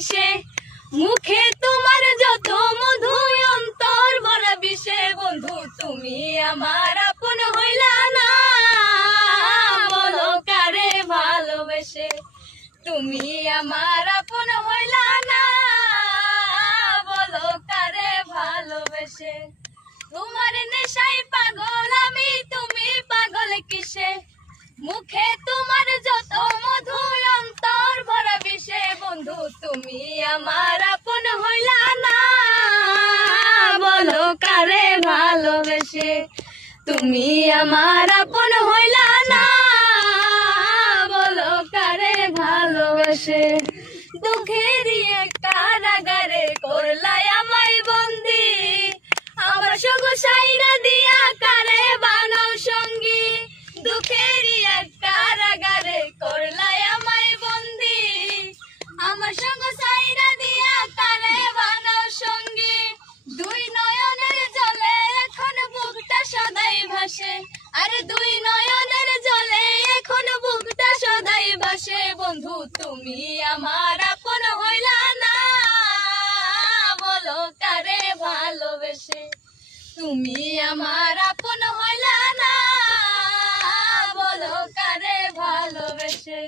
কিসে মুখে তোমার যত মধু অন্তর ভরা বিষে বন্ধু তুমি আমার আপন হইলা না বলো কারে ভালোবেসে তুমি আমার আপন হইলা না বলো কারে ভালোবেসে তোমার নেশায় পাগল আমি তুমি পাগল কিসে মুখে তোমার যত মধু অন্তর ভরা বিষে বন্ধু তুমি আমার আপন হইলা না বলো কারে ভালোবেসে তুমি আমার আপন হইলা না বলো কারে ভালোবেসে দুঃখের কারাগারে করলাই আমায় বন্দি আমার সঙ্গ সাইরা দিয়া কারে বানাও সঙ্গী দুঃখের কারাগারে করলাই আমায় বন্দি আমার সঙ্গ সাইরা দিয়া কারে বানাও সঙ্গী দুই নয়নের জলে এখন বুকটা সদাই ভাসে আরে দুই নয়নের জলে এখন বুকটা সদাই ভাসে বন্ধু তুমি আমার আপন হইলা না বলো কারে ভালোবেসে তুমি আমার আপন হইলা না বলো কারে ভালোবেসে।